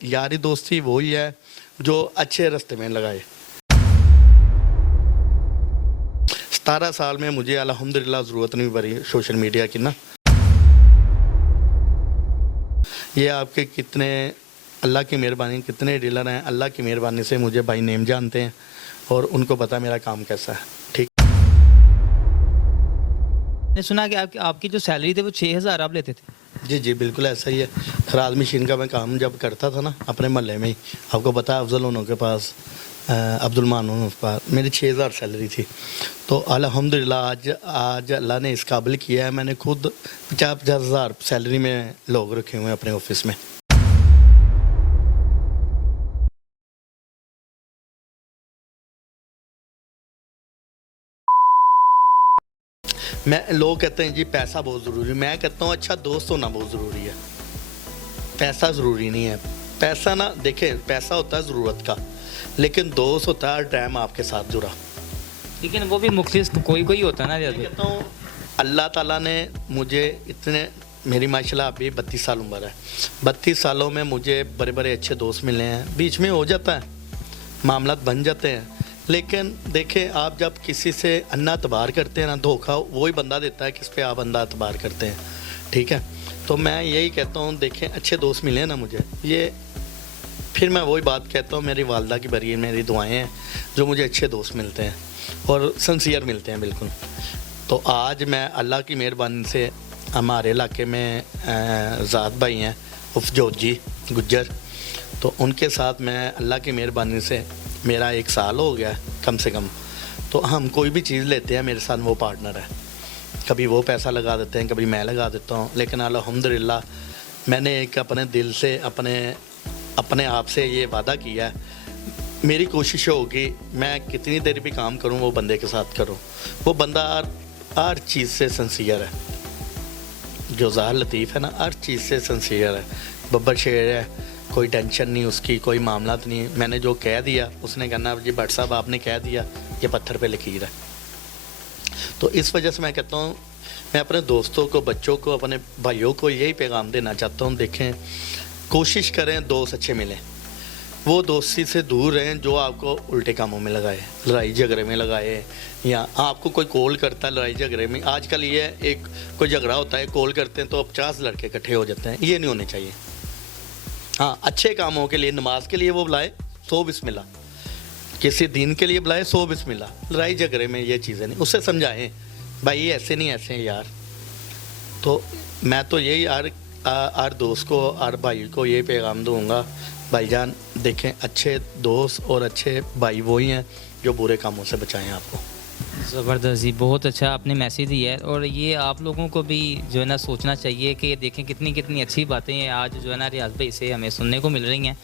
यारी दोस्ती वही है जो अच्छे रास्ते में लगाए। 17 साल में मुझे अल्हम्दुलिल्लाह ज़रूरत नहीं पड़ी सोशल मीडिया की ना। ये आपके कितने अल्लाह की मेहरबानी, कितने डीलर हैं, अल्लाह की मेहरबानी से मुझे भाई नेम जानते हैं और उनको पता मेरा काम कैसा है। ठीक। मैंने सुना कि आपकी जो सैलरी थी वो 6,000 आप लेते थे। जी जी बिल्कुल ऐसा ही है। खराद मशीन का मैं काम जब करता था ना अपने मोहल्ले में ही, आपको पता है अफजल उनों के पास, अब्दुल मानून के पास मेरी 6,000 सैलरी थी। तो अल्हम्दुलिल्लाह आज अल्लाह ने इस काबिल किया है, मैंने खुद 50,000 सैलरी में लोग रखे हुए हैं अपने ऑफिस में। लोग कहते हैं जी पैसा बहुत ज़रूरी है, मैं कहता हूँ अच्छा दोस्त होना बहुत ज़रूरी है, पैसा ज़रूरी नहीं है। पैसा ना देखें, पैसा होता है ज़रूरत का, लेकिन दोस्त होता है हर टाइम आपके साथ जुड़ा। लेकिन वो भी मुख्तलिफ कोई कोई होता है ना। मैं कहता हूँ अल्लाह ताला ने मुझे इतने, मेरी माशाल्लाह अभी 32 साल उम्र है, 32 सालों में मुझे बड़े बड़े अच्छे दोस्त मिले हैं। बीच में हो जाता है, मामला बन जाते हैं, लेकिन देखें आप जब किसी से अन्ना एतबार करते हैं ना, धोखा वही बंदा देता है किस पे आप अन्ना एतबार करते हैं। ठीक है, तो मैं यही कहता हूँ देखें अच्छे दोस्त मिले ना मुझे, ये फिर मैं वही बात कहता हूँ, मेरी वालदा की बरी मेरी दुआएं हैं जो मुझे अच्छे दोस्त मिलते हैं और सिंसियर मिलते हैं बिल्कुल। तो आज मैं अल्लाह की मेहरबानी से हमारे इलाके में ज़ात भाई हैं उफजोत जी गुज्जर, तो उनके साथ मैं अल्लाह की मेहरबानी से मेरा 1 साल हो गया कम से कम। तो हम कोई भी चीज़ लेते हैं मेरे साथ वो पार्टनर है, कभी वो पैसा लगा देते हैं, कभी मैं लगा देता हूँ, लेकिन अल्हम्दुलिल्लाह मैंने एक अपने दिल से अपने आप से ये वादा किया है, मेरी कोशिश होगी मैं कितनी देर भी काम करूँ वो बंदे के साथ करूँ। वो बंदा हर चीज़ से सिंसियर है, जो ज़ाहिर लतीफ़ है ना, हर चीज़ से सिंसियर है, बब्बर शेर है, कोई टेंशन नहीं उसकी, कोई मामला नहीं। मैंने जो कह दिया उसने कहना जी भट्ट साहब आपने कह दिया, ये पत्थर पे लकीर है। तो इस वजह से मैं कहता हूँ मैं अपने दोस्तों को, बच्चों को, अपने भाइयों को यही पैगाम देना चाहता हूँ, देखें कोशिश करें दोस्त अच्छे मिलें, वो दोस्ती से दूर रहें जो आपको उल्टे कामों में लगाए, लड़ाई झगड़े में लगाए, या आपको कोई कॉल करता है लड़ाई झगड़े में। आजकल ये एक कोई झगड़ा होता है, कॉल करते हैं तो अब 50 लड़के इकट्ठे हो जाते हैं, ये नहीं होने चाहिए। हाँ, अच्छे कामों के लिए, नमाज के लिए वो बुलाए 100 बिस्मिल्लाह, किसी दिन के लिए बुलाए 100 बिस्मिल्लाह, लड़ाई झगड़े में ये चीज़ें नहीं, उससे समझाएं भाई ये ऐसे नहीं ऐसे हैं यार। तो मैं तो यही हर दोस्त को, हर भाई को ये पैगाम दूंगा, भाईजान देखें अच्छे दोस्त और अच्छे भाई वही हैं जो बुरे कामों से बचाएं आपको। ज़बरदस्त जी, बहुत अच्छा आपने मैसेज दिया है और ये आप लोगों को भी जो है ना सोचना चाहिए कि देखें कितनी कितनी अच्छी बातें हैं आज जो है ना रियाज भाई से हमें सुनने को मिल रही हैं।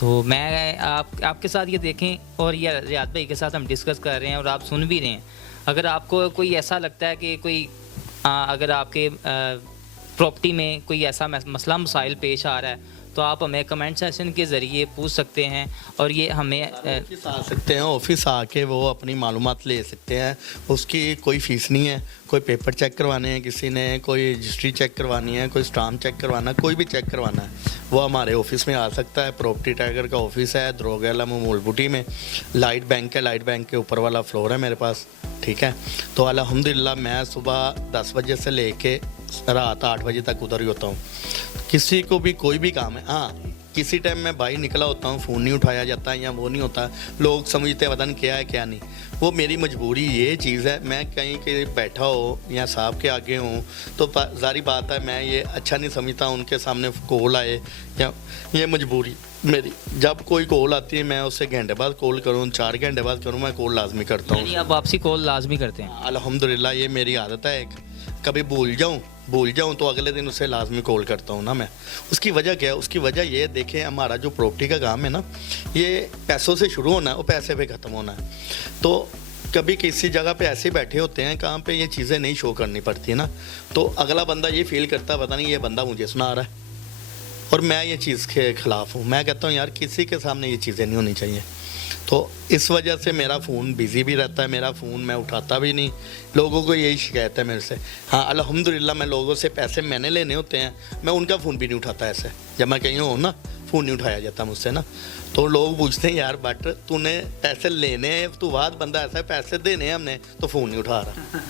तो मैं आपके साथ ये देखें और ये रियाज भाई के साथ हम डिस्कस कर रहे हैं और आप सुन भी रहे हैं। अगर आपको कोई ऐसा लगता है कि कोई अगर आपके प्रॉपर्टी में कोई ऐसा मसला मसाइल पेश आ रहा है तो आप हमें कमेंट सेक्शन के ज़रिए पूछ सकते हैं और ये हमें ऑफिस आ सकते हैं, ऑफिस आके वो अपनी मालूमात ले सकते हैं, उसकी कोई फ़ीस नहीं है। कोई पेपर चेक करवाने हैं किसी ने, कोई रजिस्ट्री चेक करवानी है, कोई स्टाम्प चेक करवाना, कोई भी चेक करवाना है वो हमारे ऑफिस में आ सकता है। प्रॉपर्टी टाइगर का ऑफिस है दरोगेला मूलबुटी में, लाइट बैंक है, लाइट बैंक के ऊपर वाला फ्लोर है मेरे पास। ठीक है, तो अल्हम्दुलिल्लाह मैं सुबह 10 बजे से लेके रात 8 बजे तक उधर ही होता हूँ। किसी को भी कोई भी काम है, हाँ किसी टाइम मैं बाहर निकला होता हूँ, फ़ोन नहीं उठाया जाता या वो नहीं होता, लोग समझते हैं पता नहीं क्या है क्या नहीं, वो मेरी मजबूरी ये चीज़ है। मैं कहीं के बैठा हो या साहब के आगे हूँ तो जारी बात है मैं ये अच्छा नहीं समझता उनके सामने कॉल आए, या ये मजबूरी मेरी। जब कोई कॉल आती है मैं उससे घंटे बाद कॉल करूँ, 4 घंटे बाद करूँ, मैं कॉल लाजमी करता हूँ। अब वापसी कॉल लाजमी करते हैं? अल्हम्दुलिल्लाह ये मेरी आदत है, कभी भूल जाऊं तो अगले दिन उसे लाजमी कॉल करता हूं ना मैं। उसकी वजह क्या है? उसकी वजह ये देखें हमारा जो प्रॉपर्टी का काम है ना, ये पैसों से शुरू होना है और पैसे पे ख़त्म होना है। तो कभी किसी जगह पे ऐसे बैठे होते हैं काम पे, ये चीज़ें नहीं शो करनी पड़ती ना, तो अगला बंदा ये फील करता पता नहीं ये बंदा मुझे सुना रहा है और मैं ये चीज़ के ख़िलाफ़ हूँ। मैं कहता हूँ यार किसी के सामने ये चीज़ें नहीं होनी चाहिए। तो इस वजह से मेरा फ़ोन बिज़ी भी रहता है, मेरा फ़ोन मैं उठाता भी नहीं। लोगों को यही शिकायत है मेरे से। हाँ अल्हम्दुलिल्लाह मैं लोगों से पैसे मैंने लेने होते हैं, मैं उनका फ़ोन भी नहीं उठाता ऐसे। जब मैं कहीं हूँ ना, फ़ोन नहीं उठाया जाता मुझसे ना। तो लोग पूछते हैं यार बट तूने पैसे लेने हैं, तू वाद बंदा ऐसा है, पैसे देने हैं हमने तो फ़ोन नहीं उठा रहा।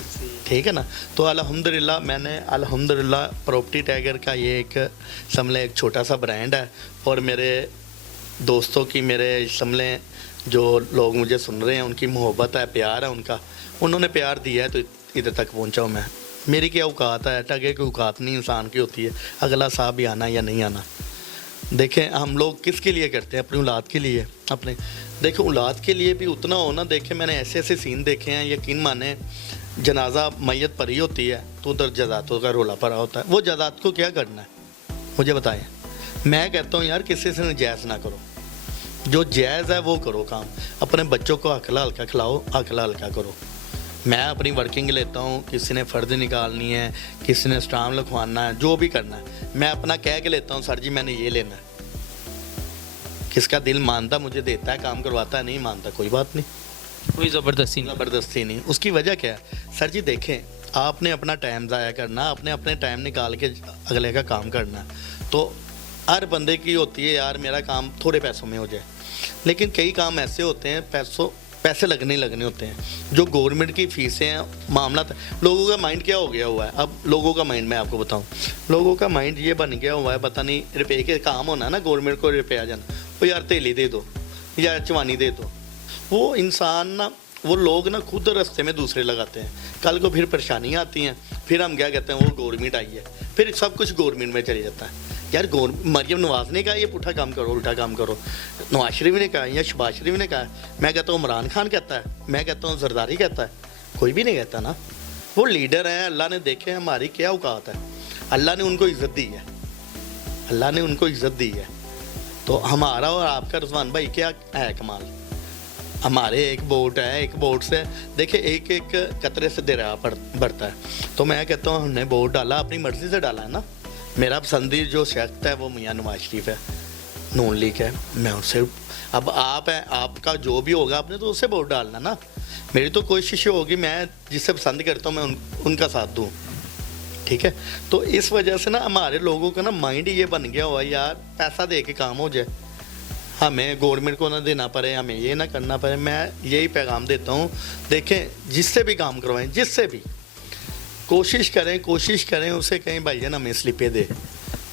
ठीक है ना। तो अल्हम्दुलिल्लाह मैंने अल्हम्दुलिल्लाह प्रॉपर्टी टाइगर का ये एक समझलें एक छोटा सा ब्रांड है, और मेरे दोस्तों की, मेरे समझलें जो लोग मुझे सुन रहे हैं उनकी मोहब्बत है, प्यार है उनका, उन्होंने प्यार दिया है तो इधर तक पहुंचा हूं मैं। मेरी क्या औकात है, टगे की औकात नहीं इंसान की होती है, अगला साहब भी आना या नहीं आना। देखें हम लोग किसके लिए करते हैं, अपनी औलाद के लिए। अपने देखो औलाद के लिए भी उतना होना। देखें मैंने ऐसे ऐसे सीन देखे हैं, यकीन माने जनाजा मैयत परी होती है तो उधर जज़ातों का रोला पड़ा होता है। वो जज़ात को क्या करना है मुझे बताएं। मैं कहता हूँ यार किसी से जायज़ ना करो, जो जायज़ है वो करो काम। अपने बच्चों को अकला हल्का खिलाओ, अकला हल्का करो। मैं अपनी वर्किंग लेता हूँ, किसी ने फ़र्द निकालनी है, किसी ने स्टाम्प लिखवाना है, जो भी करना है मैं अपना कह के लेता हूँ सर जी मैंने ये लेना है। किसका दिल मानता मुझे देता है, काम करवाता है, नहीं मानता कोई बात नहीं, कोई ज़बरदस्ती नहीं। ज़बरदस्ती नहीं। उसकी वजह क्या है सर जी, देखें आपने अपना टाइम ज़ाया करना, आपने अपने टाइम निकाल के अगले का काम करना है। तो हर बंदे की होती है यार मेरा काम थोड़े पैसों में हो जाए, लेकिन कई काम ऐसे होते हैं पैसे लगने होते हैं जो गवर्नमेंट की फीसें हैं। मामला लोगों का माइंड क्या हो गया हुआ है, अब लोगों का माइंड मैं आपको बताऊं, लोगों का माइंड ये बन गया हुआ है, पता नहीं रुपये के काम होना ना, गवर्नमेंट को रुपये आ जाना, वो यार तेली दे दो या चवानी दे दो। वो इंसान ना, वो लोग ना खुद रास्ते में दूसरे लगाते हैं, कल को फिर परेशानियाँ आती हैं, फिर हम क्या कहते हैं वो गवर्नमेंट आई है, फिर सब कुछ गवर्नमेंट में चले जाता है। यार मरियम नवाज ने कहा ये पुठा काम करो, उल्टा काम करो, नवाज शरीफ ने कहा या शहबाज शरीफ ने कहा, मैं कहता हूँ इमरान खान कहता है, मैं कहता हूँ जरदारी कहता है, कोई भी नहीं कहता ना। वो लीडर हैं, अल्लाह ने देखे हमारी क्या औकात है, अल्लाह ने उनको इज़्ज़त दी है, अल्लाह ने उनको इज़्ज़त दी है। तो हमारा और आपका रिजवान भाई क्या है कमाल, हमारे एक बोट है, एक बोट से देखिए एक एक कतरे से दरिया बढ़ता है। तो मैं कहता हूँ हमने बोट डाला, अपनी मर्ज़ी से डाला है ना। मेरा पसंदीदा जो शख्स है वो मियां नवाज शरीफ है, नून लीग है, मैं उनसे, अब आप है, आपका जो भी होगा आपने तो उससे वोट डालना ना। मेरी तो कोशिश होगी मैं जिससे पसंद करता हूँ मैं उनका साथ दूँ, ठीक है। तो इस वजह से ना हमारे लोगों का ना माइंड ये बन गया हुआ यार पैसा दे के काम हो जाए, हमें गवर्नमेंट को ना देना पड़े, हमें ये ना करना पड़े। मैं यही पैगाम देता हूँ, देखें जिससे भी काम करवाएं, जिससे भी कोशिश करें उसे कहीं भाई ना हमें स्लिपें दे,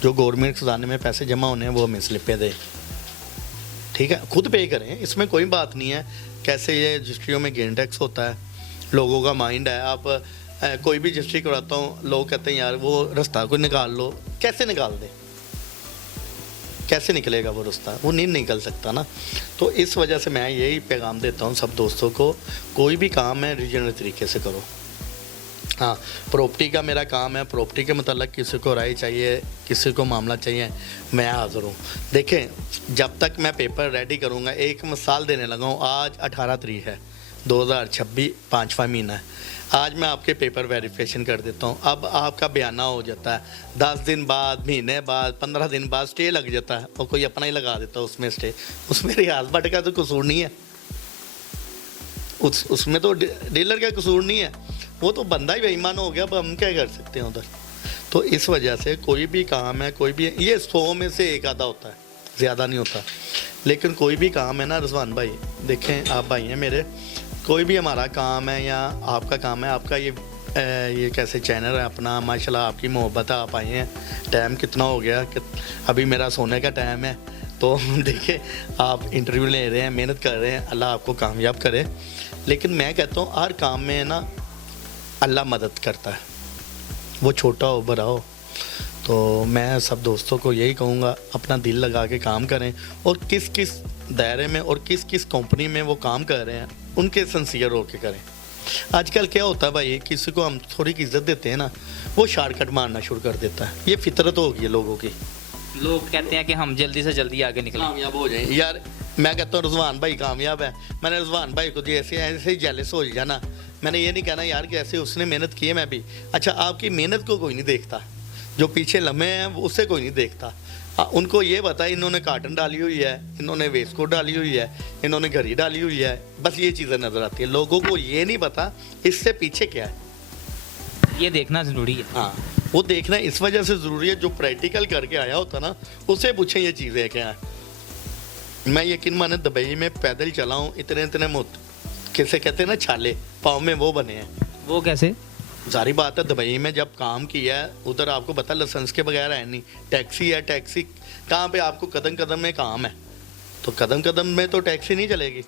जो गवर्नमेंट खजाने में पैसे जमा होने हैं वो हमें स्लिपें दे, ठीक है। खुद पे करें, इसमें कोई बात नहीं है। कैसे ये रजिस्ट्रियों में गेन टैक्स होता है, लोगों का माइंड है। आप कोई भी रजिस्ट्री करवाता हूँ, लोग कहते हैं यार वो रास्ता कोई निकाल लो, कैसे निकाल दे, कैसे निकलेगा वो रास्ता, वो नहीं निकल सकता ना। तो इस वजह से मैं यही पैगाम देता हूँ सब दोस्तों को, कोई भी काम है रीजनल तरीके से करो। हाँ प्रॉपर्टी का मेरा काम है, प्रॉपर्टी के मतलब किसी को राय चाहिए, किसी को मामला चाहिए, मैं हाज़िर हूँ। देखें जब तक मैं पेपर रेडी करूँगा, एक मिसाल देने लगा हूँ, आज 18 तारीख है 2026, 5वां महीना है। आज मैं आपके पेपर वेरिफिकेशन कर देता हूँ, अब आपका बयाना हो जाता है, 10 दिन बाद, महीने बाद, 15 दिन बाद स्टे लग जाता है, और कोई अपना ही लगा देता है उसमें स्टे। उसमें रियाज भट्ट का तो कसूर नहीं है, उसमें तो डीलर का कसूर नहीं है, वो तो बंदा ही बेईमान हो गया। अब हम क्या कर सकते हैं उधर। तो इस वजह से कोई भी काम है, कोई भी ये 100 में से एक आधा होता है, ज़्यादा नहीं होता। लेकिन कोई भी काम है ना रिजवान भाई, देखें आप भाई हैं मेरे, कोई भी हमारा काम है या आपका काम है, आपका ये कैसे चैनल है अपना, माशाल्लाह आपकी मोहब्बत है, आप आए हैं, टाइम कितना हो गया कि अभी मेरा सोने का टाइम है। तो देखिए आप इंटरव्यू ले रहे हैं, मेहनत कर रहे हैं, अल्लाह आपको कामयाब करे। लेकिन मैं कहता हूँ हर काम में ना अल्लाह मदद करता है, वो छोटा हो बड़ा हो। तो मैं सब दोस्तों को यही कहूँगा अपना दिल लगा के काम करें, और किस किस दायरे में और किस किस कंपनी में वो काम कर रहे हैं उनके सिंसियर होकर करें। आजकल क्या होता है भाई, किसी को हम थोड़ी की इज्जत देते हैं ना, वो शॉर्टकट मारना शुरू कर देता है। ये फितरत हो गई है लोगों की, लोग कहते हैं कि हम जल्दी से जल्दी आगे निकलें, कामयाब हो जाए। यार मैं कहता हूँ रिजवान भाई कामयाब है, मैंने रिजवान भाई को ऐसे ऐसे ही जेलस हो जाना। मैंने ये नहीं कहना यार कि ऐसे उसने मेहनत की है मैं भी। अच्छा आपकी मेहनत को कोई नहीं देखता, जो पीछे लम्हे हैं उससे कोई नहीं देखता। हाँ, उनको ये पता है इन्होंने काटन डाली हुई है, इन्होंने वेस्टकोट डाली हुई है, इन्होंने घड़ी डाली हुई है, बस ये चीज़ें नज़र आती है। लोगों को ये नहीं पता इससे पीछे क्या है। ये देखना ज़रूरी है। हाँ, वो देखना इस वजह से ज़रूरी है, जो प्रैक्टिकल करके आया होता ना उससे पूछें ये चीज़ें क्या है। मैं यकीन माने दुबई में पैदल चला हूँ, इतने इतने कैसे कहते हैं ना छाले पाँव में वो बने हैं। वो कैसे? जारी बात है, दुबई में जब काम किया है उधर आपको पता लाइसेंस के बगैर है नहीं, टैक्सी है, टैक्सी कहाँ पे आपको कदम कदम में काम है, तो कदम कदम में तो टैक्सी नहीं चलेगी।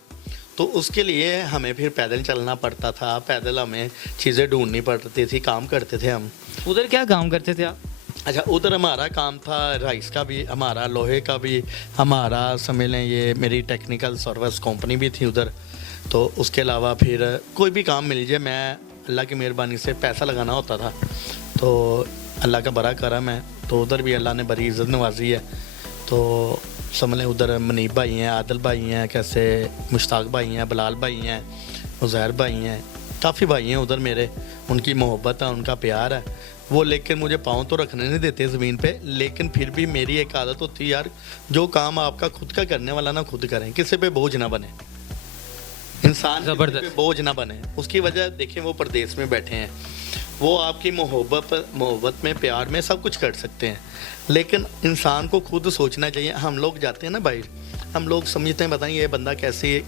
तो उसके लिए हमें फिर पैदल चलना पड़ता था, पैदल हमें चीज़ें ढूंढनी पड़ती थी, काम करते थे हम। उधर क्या काम करते थे आप? अच्छा, उधर हमारा काम था राइस का भी, हमारा लोहे का भी, हमारा समझ लें ये मेरी टेक्निकल सर्विस कंपनी भी थी उधर। तो उसके अलावा फिर कोई भी काम मिल जाए, मैं अल्लाह की मेहरबानी से पैसा लगाना होता था, तो अल्लाह का बड़ा करम है, तो उधर भी अल्लाह ने बड़ी इज़्ज़त नवाजी है। तो समझ लें उधर मनीब भाई हैं, आदिल भाई हैं, कैसे मुश्ताक भाई हैं, बिलाल भाई हैं, उज़ैर भाई हैं, काफ़ी भाई हैं उधर मेरे, उनकी मोहब्बत है, उनका प्यार है वो। लेकिन मुझे पाँव तो रखने नहीं देते ज़मीन पे, लेकिन फिर भी मेरी एक आदत होती है यार, जो काम आपका खुद का करने वाला ना खुद करें, किसी पे बोझ ना बने, इंसान किसी पे बोझ ना बने। उसकी वजह देखें, वो परदेश में बैठे हैं, वो आपकी मोहब्बत में, प्यार में सब कुछ कर सकते हैं, लेकिन इंसान को खुद सोचना चाहिए। हम लोग जाते हैं ना बाहर, हम लोग समझते हैं बताएं ये बंदा कैसे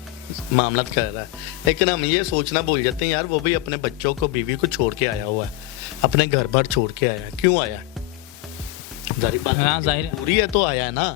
मामला कर रहा है, लेकिन हम ये सोचना भूल जाते हैं यार वो भी अपने बच्चों को, बीवी को छोड़ के आया हुआ है, अपने घर भर छोड़ के आया है। क्यों आया? जाहिर बात है, पूरी है तो आया है ना,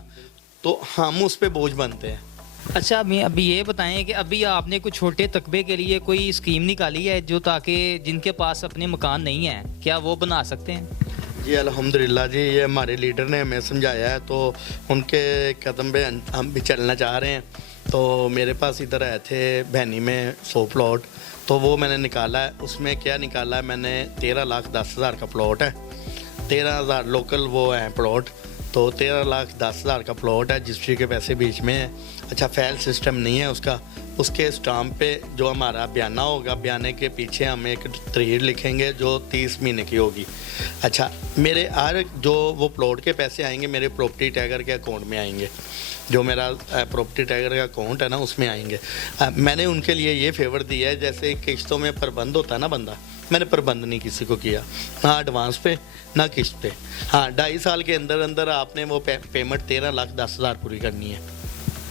तो हम उस पर बोझ बनते हैं। अच्छा, अभी ये बताएं कि अभी आपने कुछ छोटे तकबे के लिए कोई स्कीम निकाली है जो, ताकि जिनके पास अपने मकान नहीं है, क्या वो बना सकते हैं? जी अल्हम्दुलिल्लाह जी, ये हमारे लीडर ने हमें समझाया है, तो उनके कदम पे हम भी चलना चाह रहे हैं। तो मेरे पास इधर आए थे भैनी में 100 प्लॉट, तो वो मैंने निकाला है। उसमें क्या निकाला है मैंने, 13,10,000 का प्लॉट है, 13,000 लोकल वो है प्लॉट, तो 13,10,000 का प्लॉट है, रजिस्ट्री के पैसे बीच में है। अच्छा, फैल सिस्टम नहीं है उसका, उसके स्टाम्प पे जो हमारा बयाना होगा, बयाने के पीछे हम एक तरीर लिखेंगे जो 30 महीने की होगी। अच्छा, मेरे हर जो वो प्लॉट के पैसे आएंगे मेरे प्रॉपर्टी टैगर के अकाउंट में आएंगे, जो मेरा प्रॉपर्टी टैगर का अकाउंट है ना उसमें आएंगे। मैंने उनके लिए ये फेवर दिया है, जैसे किस्तों में प्रबंध होता है ना बंदा, मैंने प्रबंध नहीं किसी को किया, ना एडवांस पे ना किस्त पे। हाँ, 2.5 साल के अंदर अंदर आपने वो पेमेंट 13,10,000 पूरी करनी है।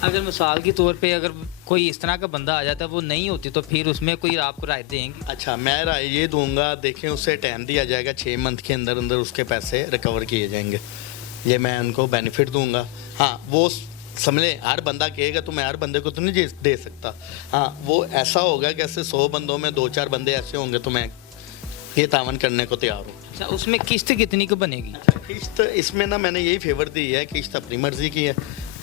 अगर मिसाल के तौर पे अगर कोई इस तरह का बंदा आ जाता है, वो नहीं होती, तो फिर उसमें कोई आपको राय देंगे? अच्छा, मैं राय ये दूंगा, देखें उसे टाइम दिया जाएगा, 6 मंथ के अंदर अंदर उसके पैसे रिकवर किए जाएंगे, ये मैं उनको बेनिफिट दूंगा। हाँ, वो समझे, हर बंदा कहेगा तो मैं हर बंदे को तो नहीं दे सकता। हाँ, वो ऐसा होगा कि ऐसे 100 बंदों में 2-4 बंदे ऐसे होंगे तो मैं ये तावन करने को तैयार हूँ। अच्छा, उसमें किस्त कितनी को बनेगी? किस्त इसमें ना मैंने यही फेवर दी है, किस्त अपनी मर्जी की है,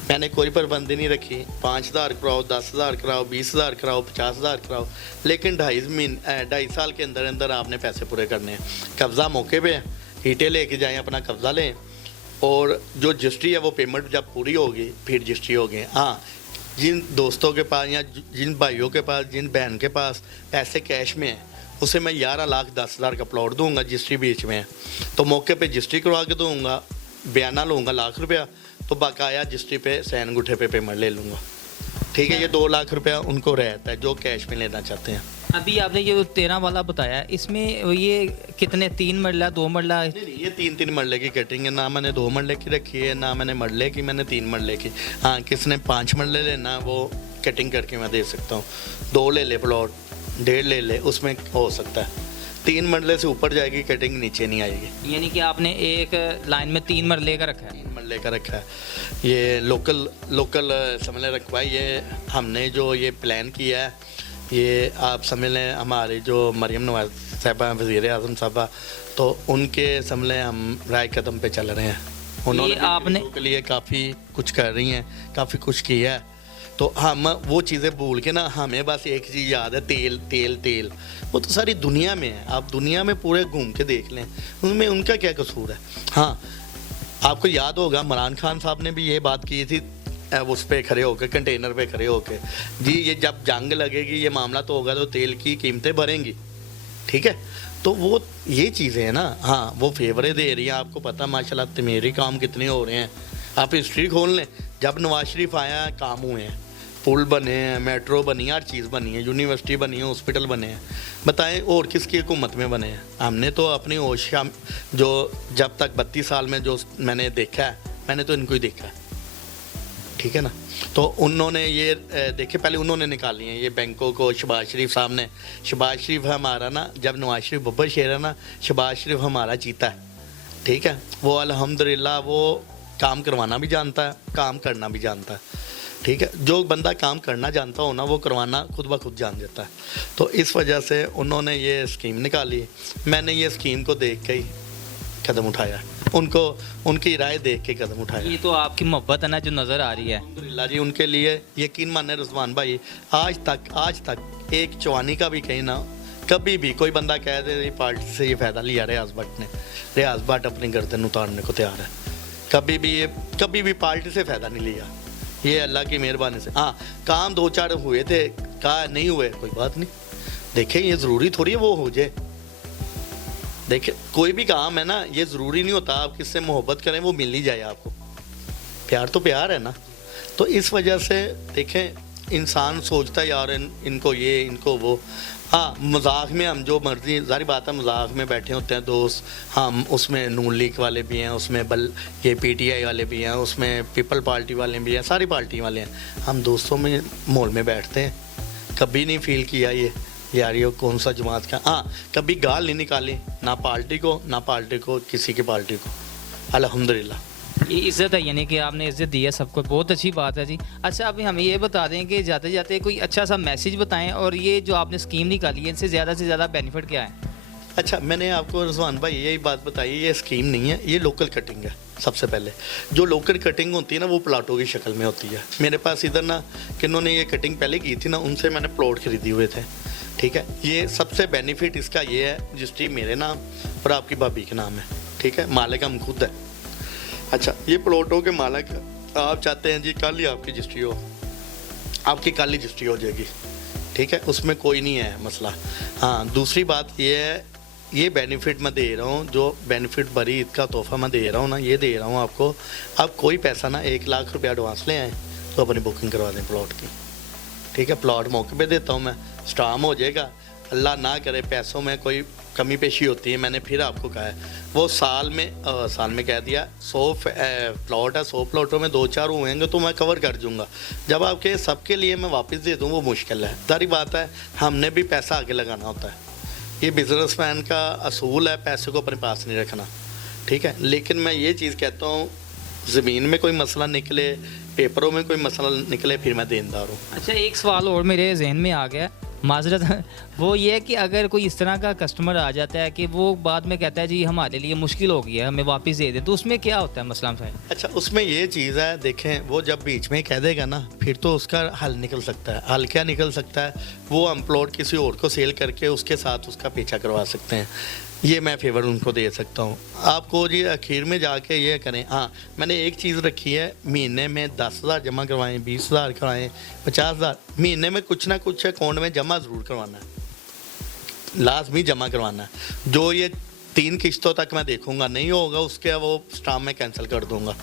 मैंने कोई पाबंदी नहीं रखी। 5,000 कराओ, 10,000 कराओ, 20,000 कराओ, 50,000 कराओ, लेकिन 2.5 साल के अंदर अंदर आपने पैसे पूरे करने हैं। कब्ज़ा मौके पे है, ईंटें लेके जाएं, अपना कब्ज़ा लें, और जो रजिस्ट्री है वो पेमेंट जब पूरी होगी फिर रजिस्ट्री होगी। हाँ, जिन दोस्तों के पास या जिन भाइयों के पास, जिन बहन के पास पैसे कैश में है, उसे मैं 11,10,000 का प्लॉट दूंगा, रजिस्ट्री बीच में है, तो मौके पे रजिस्ट्री करवा के दूंगा, बयाना लूँगा ₹1,00,000, तो बकाया रजिस्ट्री पे सैन अंगूठे पे पेमेंट ले लूँगा। ठीक है, ये ₹2,00,000 उनको रहता है जो कैश में लेना चाहते हैं। अभी आपने ये 13 वाला बताया, इसमें ये कितने, 3 मरला 2 मरला? नहीं, ये 3-3 मरले की कटिंग है, ना मैंने 2 मरले की रखी है, ना मैंने मरले की, मैंने 3 मरले की। हाँ, किसने 5 मरले लेना वो कटिंग करके मैं दे सकता हूँ, 2 ले ले प्लॉट, 1.5 ले ले, उसमें हो सकता है। 3 मरले से ऊपर जाएगी कटिंग, नीचे नहीं आएगी। यानी कि आपने एक लाइन में 3 मरले का रखा है? 3 मरले का रखा है, ये लोकल समझ लें रखवाई। ये हमने जो ये प्लान किया है, ये आप समझ लें हमारे जो मरियम नवाज साहबा, वज़ीर आज़म साहबा, तो उनके समझ लें हम राय कदम पे चल रहे हैं। उन्होंने आपने के लिए काफ़ी कुछ कर रही हैं, काफ़ी कुछ किया है, तो हम वो चीज़ें भूल के ना, हमें बस एक चीज़ याद है, तेल तेल तेल। वो तो सारी दुनिया में है, आप दुनिया में पूरे घूम के देख लें, उनमें उनका क्या कसूर है। हाँ, आपको याद होगा इमरान खान साहब ने भी ये बात की थी, उस पर खड़े होकर, कंटेनर पे खड़े होकर, जी ये जब जंग लगेगी, ये मामला तो होगा, तो तेल की कीमतें बढ़ेंगी। ठीक है, तो वो ये चीज़ें हैं ना। हाँ, वो फेवरें दे रही हैं, आपको पता माशाल्लाह मेरे काम कितने हो रहे हैं, आप हिस्ट्री खोल लें, जब नवाज शरीफ आया काम हुए हैं, पुल बने हैं, मेट्रो बनी है, हर चीज़ बनी है, यूनिवर्सिटी बनी है, हॉस्पिटल बने हैं। बताएं और किसकी हुकूमत में बने हैं? हमने तो अपनी होश जो जब तक 32 साल में जो मैंने देखा है, मैंने तो इनको ही देखा है, ठीक है ना। तो उन्होंने ये देखे, पहले उन्होंने निकाली हैं ये बैंकों को, शहबाज शरीफ साहब ने। शहबाज शरीफ हमारा ना, जब नवाज शरीफ बब्बर शेर है ना, शहबाज शरीफ हमारा जीता है, ठीक है। वो अल्हम्दुलिल्लाह वो काम करवाना भी जानता है, काम करना भी जानता है, ठीक है। जो बंदा काम करना जानता हो ना, वो करवाना खुद ब खुद जान जाता है। तो इस वजह से उन्होंने ये स्कीम निकाली। मैंने ये स्कीम को देख के ही कदम उठाया, उनको उनकी राय देख के कदम उठाया। ये तो आपकी मोहब्बत है ना जो नज़र आ रही है। अल्हम्दुलिल्लाह जी, उनके लिए यकीन माने रिजवान भाई, आज तक एक चवानी का भी कहीं ना, कभी भी कोई बंदा कह दे पार्टी से ये फ़ायदा लिया रियाज भट्ट ने, रियाज भट्ट अपनी गर्दन उतारने को तैयार है। कभी भी पार्टी से फ़ायदा नहीं लिया, ये अल्लाह की मेहरबानी से। हाँ, काम 2-4 हुए थे, कहा नहीं हुए, कोई बात नहीं। देखें, ये ज़रूरी थोड़ी है वो हो जाए। देखिए, कोई भी काम है ना, ये ज़रूरी नहीं होता आप किससे मोहब्बत करें वो मिल ही जाए आपको। प्यार तो प्यार है ना। तो इस वजह से देखें, इंसान सोचता है यार इनको ये, इनको वो। हाँ, मजाक में हम जो मर्जी, जारी बात है, मजाक में बैठे होते हैं दोस्त, हम उसमें नून लीग वाले भी हैं, उसमें ये PTI वाले भी हैं, उसमें पीपल पार्टी वाले भी हैं, सारी पार्टी वाले हैं। हम दोस्तों में मोल में बैठते हैं, कभी नहीं फील किया ये यार ये कौन सा जमात का। हाँ, कभी गाल नहीं निकाली, ना पार्टी को किसी की पार्टी को। अल्हम्दुलिल्लाह ये इज़्ज़त है, यानी कि आपने इज़्ज़त दी है सबको, बहुत अच्छी बात है जी। अच्छा, अभी हमें ये बता दें कि जाते जाते कोई अच्छा सा मैसेज बताएं, और ये जो आपने स्कीम निकाली है इनसे ज़्यादा से ज़्यादा बेनिफिट क्या है? अच्छा, मैंने आपको रिजवान भाई यही बात बताई, ये स्कीम नहीं है, ये लोकल कटिंग है। सबसे पहले जो लोकल कटिंग होती है ना, वो प्लाटों की शक्ल में होती है। मेरे पास इधर ना किन्होंने ये कटिंग पहले की थी ना, उनसे मैंने प्लॉट खरीदे हुए थे, ठीक है। ये सबसे बेनिफिट इसका ये है, रजिस्ट्री मेरे नाम और आपकी भाभी के नाम है, ठीक है। मालिक हम खुद है। अच्छा, ये प्लॉटों के मालिक आप चाहते हैं जी कल ही आपकी रजिस्ट्री हो, आपकी कल ही रजिस्ट्री हो जाएगी, ठीक है, उसमें कोई नहीं है मसला। हाँ, दूसरी बात ये है, ये बेनिफिट मैं दे रहा हूँ, जो बेनिफिट भरी ईद का तोहफा मैं दे रहा हूँ ना, ये दे रहा हूँ आपको। आप कोई पैसा ना 1 लाख रुपया एडवांस ले आए तो अपनी बुकिंग करवा दें प्लॉट की, ठीक है। प्लॉट मौके पे देता हूँ मैं, स्टाम हो जाएगा। अल्लाह ना करे पैसों में कोई कमी पेशी होती है, मैंने फिर आपको कहा है, वो साल में कह दिया 100 प्लॉट है, 100 प्लॉटों में 2-4 हुएंगे तो मैं कवर कर दूँगा। जब आपके सबके लिए मैं वापस दे दूँ वो मुश्किल है। सारी बात है, हमने भी पैसा आगे लगाना होता है। ये बिजनेसमैन का असूल है, पैसे को अपने पास नहीं रखना, ठीक है। लेकिन मैं ये चीज़ कहता हूँ, ज़मीन में कोई मसला निकले, पेपरों में कोई मसला निकले, फिर मैं देनदार हूँ। अच्छा, एक सवाल और मेरे जहन में आ गया, माजरत, वो ये है कि अगर कोई इस तरह का कस्टमर आ जाता है कि वो बाद में कहता है जी हमारे लिए मुश्किल हो गई है, हमें वापस दे दे, तो उसमें क्या होता है मसला साहब? अच्छा, उसमें ये चीज़ है, देखें, वो जब बीच में कह देगा ना, फिर तो उसका हल निकल सकता है। हल क्या निकल सकता है? वो हम प्लॉट किसी और को सेल करके उसके साथ उसका पीछा करवा सकते हैं। ये मैं फेवर उनको दे सकता हूँ। आपको जी आखिर में जाके ये करें। हाँ, मैंने एक चीज़ रखी है, महीने में 10,000 जमा करवाएं, 20,000 करवाएं, 50,000, महीने में कुछ ना कुछ अकाउंट में जमा ज़रूर करवाना है, लाजमी जमा करवाना है। जो ये 3 किश्तों तक मैं देखूँगा, नहीं होगा उसके वो स्टाम्प में कैंसिल कर दूँगा।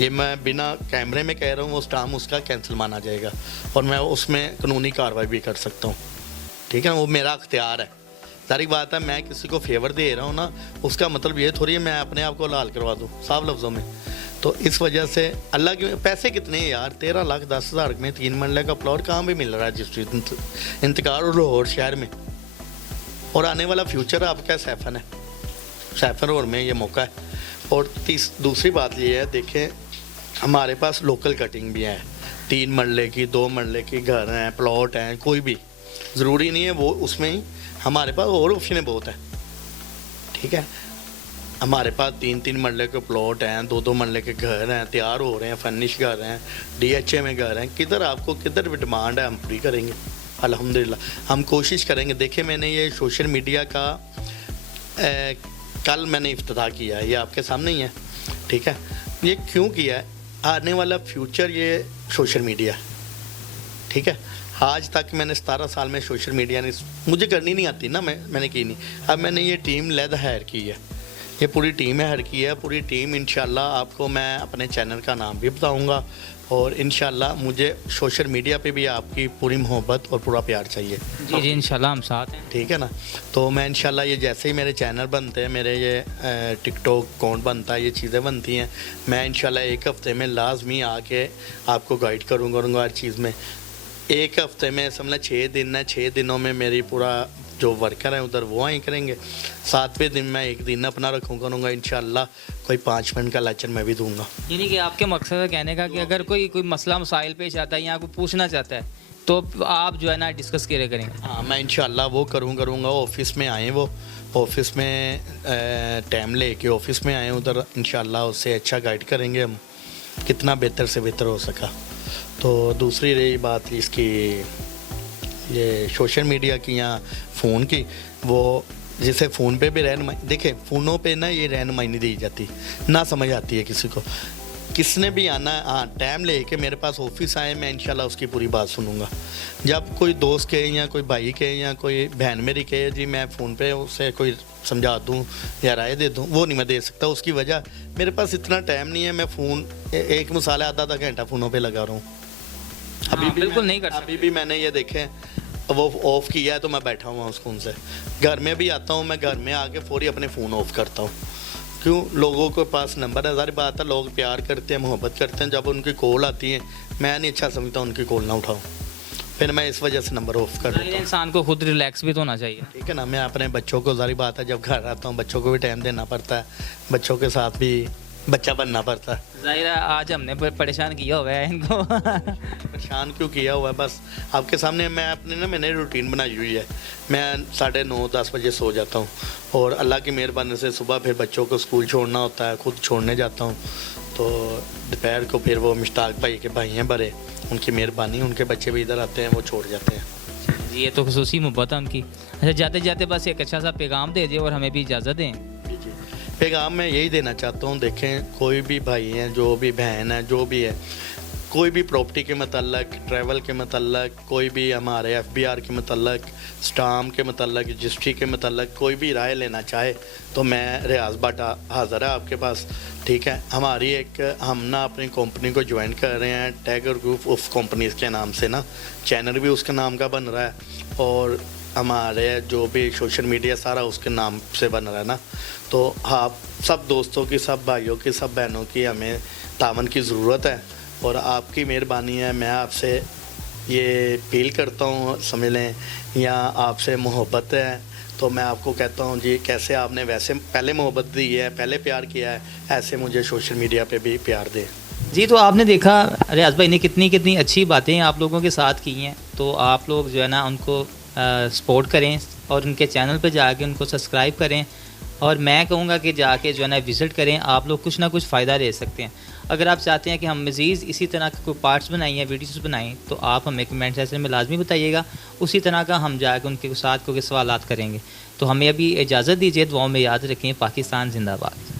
ये मैं बिना कैमरे में कह रहा हूँ, वो स्टाम्प उसका कैंसिल माना जाएगा और मैं उसमें कानूनी कार्रवाई भी कर सकता हूँ, ठीक है। वो मेरा अख्तियार है। सारी बात है, मैं किसी को फेवर दे रहा हूँ ना, उसका मतलब ये थोड़ी है मैं अपने आप को लाल करवा दूँ, साफ लफ्ज़ों में। तो इस वजह से अल्लाह के पैसे कितने हैं यार, 13,10,000 में 3 मरले का प्लॉट कहाँ भी मिल रहा है रजिस्ट्री इंतकार और लाहौर शहर में। और आने वाला फ्यूचर आपका सैफन है, सैफन और में ये मौका है। और दूसरी बात ये है, देखें, हमारे पास लोकल कटिंग भी है, 3 मरले की, 2 मरले की घर हैं, प्लॉट हैं, कोई भी ज़रूरी नहीं है वो उसमें ही। हमारे पास और ऑप्शनें बहुत हैं, ठीक है। हमारे पास 3-3 मरले के प्लॉट हैं, 2-2 मरले के घर हैं, तैयार हो रहे हैं, फर्निश घर हैं, DHA में घर हैं। किधर आपको किधर भी डिमांड है, हम पूरी करेंगे अल्हम्दुलिल्लाह। हम कोशिश करेंगे। देखिए, मैंने ये सोशल मीडिया का कल मैंने इफ्तिताह किया है, ये आपके सामने ही है, ठीक है। ये क्यों किया है? आने वाला फ्यूचर ये सोशल मीडिया, ठीक है। आज तक मैंने 17 साल में सोशल मीडिया नहीं, मुझे करनी नहीं आती ना, मैंने की नहीं। अब मैंने ये टीम लेद हायर की है, ये पूरी टीम है हर की है, पूरी टीम। इंशाल्लाह आपको मैं अपने चैनल का नाम भी बताऊंगा और इंशाल्लाह मुझे सोशल मीडिया पे भी आपकी पूरी मोहब्बत और पूरा प्यार चाहिए। जी जी इंशाल्लाह हम साथ हैं। ठीक है ना। तो मैं इंशाल्लाह ये जैसे ही मेरे चैनल बनते हैं, मेरे ये टिकटॉक अकाउंट बनता है, ये चीज़ें बनती हैं, मैं इंशाल्लाह एक हफ़्ते में लाजमी आके आपको गाइड करूँगा हर चीज़ में। एक हफ़्ते में समझ 6 दिन है, 6 दिनों में मेरी पूरा जो वर्कर हैं उधर वो आए करेंगे। 7वें दिन मैं एक दिन अपना करूँगा इंशाल्लाह, कोई 5 मिनट का लेक्चर मैं भी दूंगा। यानी कि आपके मकसद है कहने का कि अगर कोई मसला मसाइल पेश आता है या कोई पूछना चाहता है तो आप जो है ना डिस्कस किया करेंगे। हाँ, मैं इंशाल्लाह वो करूँगा। ऑफिस में आए, वो ऑफिस में टाइम लेके ऑफिस में आए, उधर इंशाल्लाह उससे अच्छा गाइड करेंगे हम, कितना बेहतर से बेहतर हो सका। तो दूसरी रही बात इसकी, ये सोशल मीडिया की या फ़ोन की, वो जैसे फ़ोन पे भी रहनुमाई, देखें फ़ोनों पे ना ये रहनुमाई नहीं दी जाती, ना समझ आती है किसी को। किसने भी आना है, हाँ टाइम लेके मेरे पास ऑफिस आए, मैं इंशाल्लाह उसकी पूरी बात सुनूंगा। जब कोई दोस्त कहे या कोई भाई कहे या कोई बहन मेरी कहे जी मैं फ़ोन पे उसे कोई समझा दूँ या राय दे दूँ, वो नहीं मैं दे सकता। उसकी वजह मेरे पास इतना टाइम नहीं है। मैं फ़ोन एक मिसाल है आधा घंटा फ़ोनों पर लगा रहा हूँ। अभी भी बिल्कुल नहीं कर सकते। अभी भी मैंने ये देखे वो ऑफ़ किया है तो मैं बैठा हुआ उस फ़ोन से। घर में भी आता हूँ, मैं घर में आके फौरी अपने फ़ोन ऑफ़ करता हूँ। क्यों? लोगों के पास नंबर है, सारी बात है, लोग प्यार करते हैं, मोहब्बत करते हैं। जब उनकी कॉल आती है मैं नहीं अच्छा समझता उनकी कॉल ना उठाऊँ, फिर मैं इस वजह से नंबर ऑफ़ कर देता हूँ। इंसान को खुद रिलैक्स भी तो होना चाहिए। ठीक है ना। मैं अपने बच्चों को, सारी बात है, जब घर आता हूँ बच्चों को भी टाइम देना पड़ता है, बच्चों के साथ भी बच्चा बनना पड़ता है। जाहिर है आज हमने परेशान किया हुआ है इनको। परेशान क्यों किया हुआ है, बस आपके सामने मैंने रूटीन बनाई हुई है। मैं 9:30-10 बजे सो जाता हूँ और अल्लाह की मेहरबानी से सुबह फिर बच्चों को स्कूल छोड़ना होता है, खुद छोड़ने जाता हूँ। तो दोपहर को फिर वो मुश्ताक भाई के भाई हैं बड़े, उनकी मेहरबानी, उनके बच्चे भी इधर आते हैं, वो छोड़ जाते हैं। जी ये तो खुसूसी मोहब्बत है उनकी। अच्छा जाते जाते बस एक अच्छा सा पैगाम दे दिए और हमें भी इजाज़त दें। जी पैगाम मैं यही देना चाहता हूँ, देखें कोई भी भाई हैं, जो भी बहन है, जो भी है, कोई भी प्रॉपर्टी के मतलब, ट्रैवल के मतलब, कोई भी हमारे FBR के मतलब, स्टाम्प के मतलब, रजिस्ट्री के मतलब, कोई भी राय लेना चाहे तो मैं रियाज बाटा हाज़िर है आपके पास। ठीक है। हमारी हम ना अपनी कंपनी को ज्वाइन कर रहे हैं, टाइगर ग्रुप ऑफ कंपनीज़ के नाम से ना, चैनल भी उसके नाम का बन रहा है और हमारे जो भी सोशल मीडिया सारा उसके नाम से बन रहा है ना। तो आप सब दोस्तों की, सब भाइयों की, सब बहनों की हमें तावन की ज़रूरत है और आपकी मेहरबानी है। मैं आपसे ये अपील करता हूँ, समझ लें, या आपसे मोहब्बत है तो मैं आपको कहता हूँ जी, कैसे आपने वैसे पहले मोहब्बत दी है, पहले प्यार किया है, ऐसे मुझे सोशल मीडिया पे भी प्यार दें। जी तो आपने देखा रियाज भाई ने कितनी अच्छी बातें आप लोगों के साथ की हैं। तो आप लोग जो है ना उनको सपोर्ट करें और उनके चैनल पे जाके उनको सब्सक्राइब करें और मैं कहूँगा कि जाके जो है ना विज़िट करें। आप लोग कुछ ना कुछ फ़ायदा ले सकते हैं। अगर आप चाहते हैं कि हम मज़ीद इसी तरह के कोई पार्ट्स बनाएं या वीडियोस बनाएं तो आप हमें कमेंट सेक्शन में लाजमी बताइएगा। उसी तरह का हम जाके उनके साथ कोई सवालात करेंगे। तो हमें अभी इजाज़त दीजिए, दुआओं में याद रखें। पाकिस्तान जिंदाबाद।